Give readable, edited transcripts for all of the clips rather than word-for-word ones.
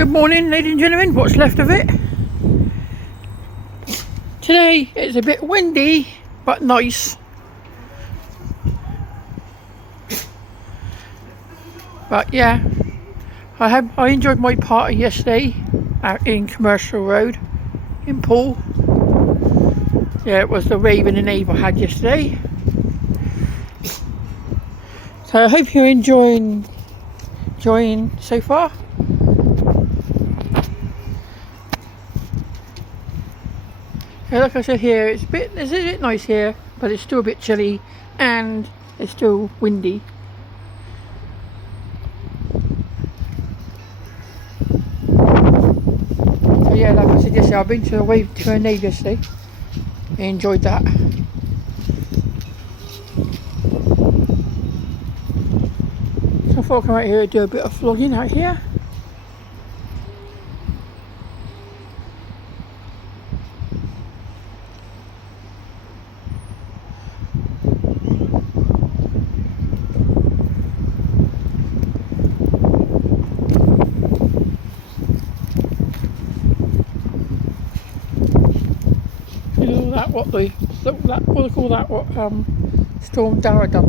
Good morning, ladies and gentlemen, what's left of it. Today it's a bit windy but nice. But yeah, I enjoyed my party yesterday out in Commercial Road in Poole. Yeah, it was the Raven and Ave I had yesterday. So I hope you're enjoying so far. Yeah, like I said here, it's a bit nice here, but it's still a bit chilly and it's still windy. So yeah, like I said yesterday, I've been to a Wave to a Nave yesterday. I enjoyed that. So I thought I'd come out here and do a bit of vlogging out here. What they call that? Storm Dara done.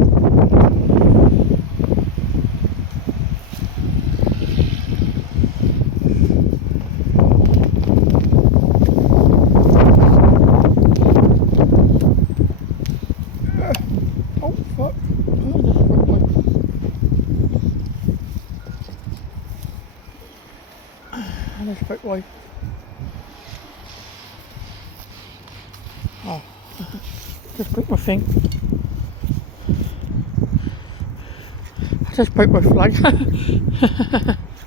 Oh fuck! I just broke my. Oh, just broke my thing. I just broke my flag.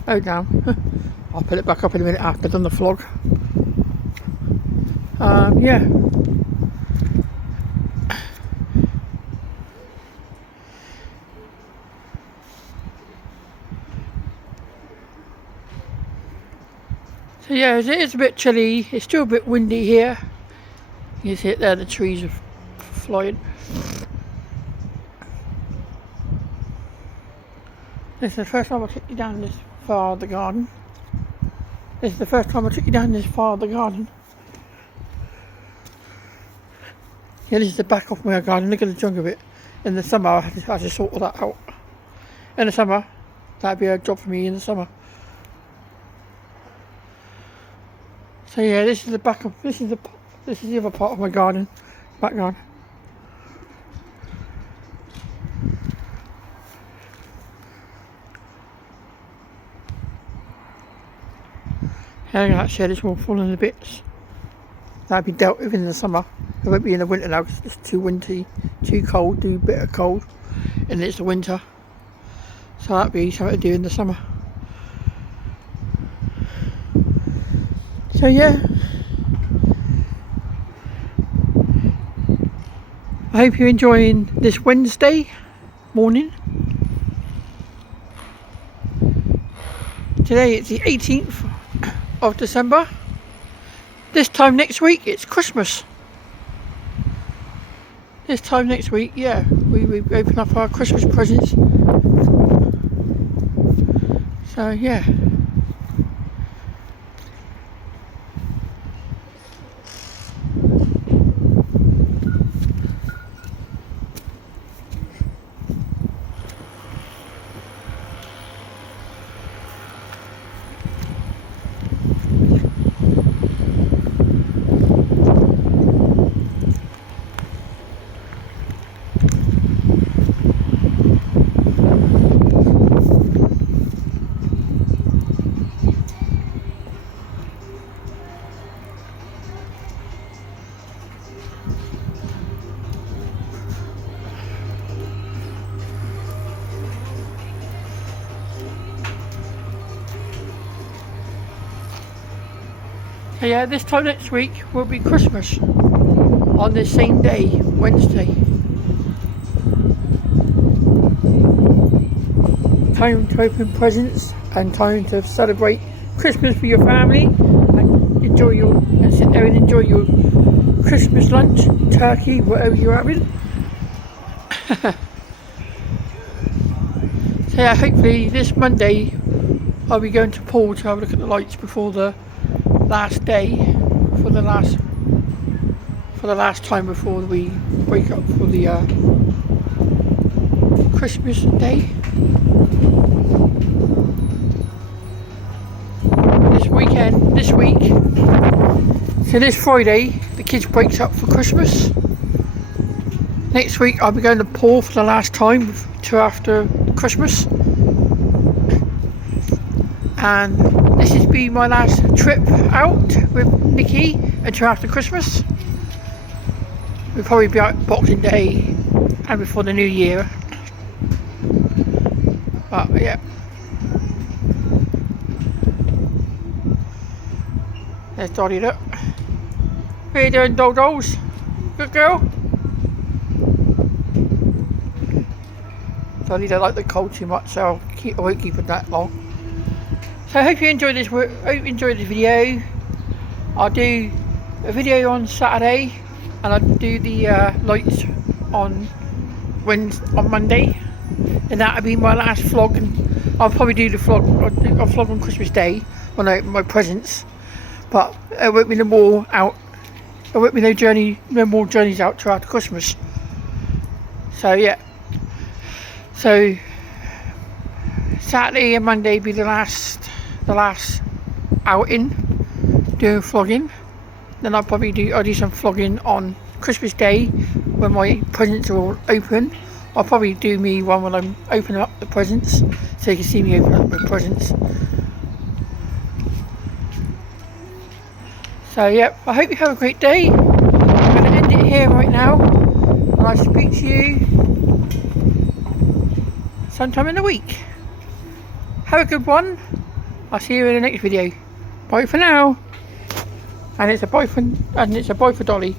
Oh damn. I'll put it back up in a minute after I've done the vlog. Yeah. So yeah, it is a bit chilly. It's still a bit windy here. You see it there, the trees are flying. This is the first time I took you down this far of the garden. This is the first time I took you down this far of the garden. Yeah, this is the back of my garden. Look at the jungle bit. In the summer, I had to sort all that out. In the summer, that'd be a job for me in the summer. So yeah, this is the back of, this is the other part of my garden, back garden. And that shed is all falling to bits. That'll be dealt with in the summer. It won't be in the winter now because it's too windy, too cold, too bitter cold, and it's the winter. So that'll be something to do in the summer. So yeah. I hope you're enjoying this Wednesday morning. Today it's the 18th of December. This time next week it's Christmas. This time next week, yeah, we open up our Christmas presents. So yeah. So yeah, this time next week will be Christmas on this same day, Wednesday. Time to open presents and time to celebrate Christmas for your family and sit there and enjoy your Christmas lunch, turkey, whatever you're having. So yeah, hopefully this Monday I'll be going to Poole to have a look at the lights before the last day, for the last time before we break up for the Christmas day. This week, so this Friday, the kids breaks up for Christmas. Next week I'll be going to Poole for the last time to after Christmas. And this has been my last trip out with Nikki until after Christmas. We'll probably be out Boxing Day and before the New Year. But yeah. There's Dolly, look. What are you doing, dolls? Good girl? Dolly don't like the cold too much, so I won't keep it that long. So I hope you enjoyed this video. I'll do a video on Saturday, and I'll do the lights on Monday, and that'll be my last vlog. And I'll probably do the vlog. I'll vlog on Christmas Day when I open my presents, but there won't be no more out. There won't be no more journeys out till after Christmas. So yeah. So Saturday and Monday be the last outing doing vlogging. Then I'll do some vlogging on Christmas Day when my presents are all open. I'll probably do me one when I'm opening up the presents, so you can see me open up my presents. So yeah, I hope you have a great day. I'm going to end it here right now, and I'll speak to you sometime in the week. Have a good one. I'll see you in the next video. Bye for now. And it's a bye for Dolly.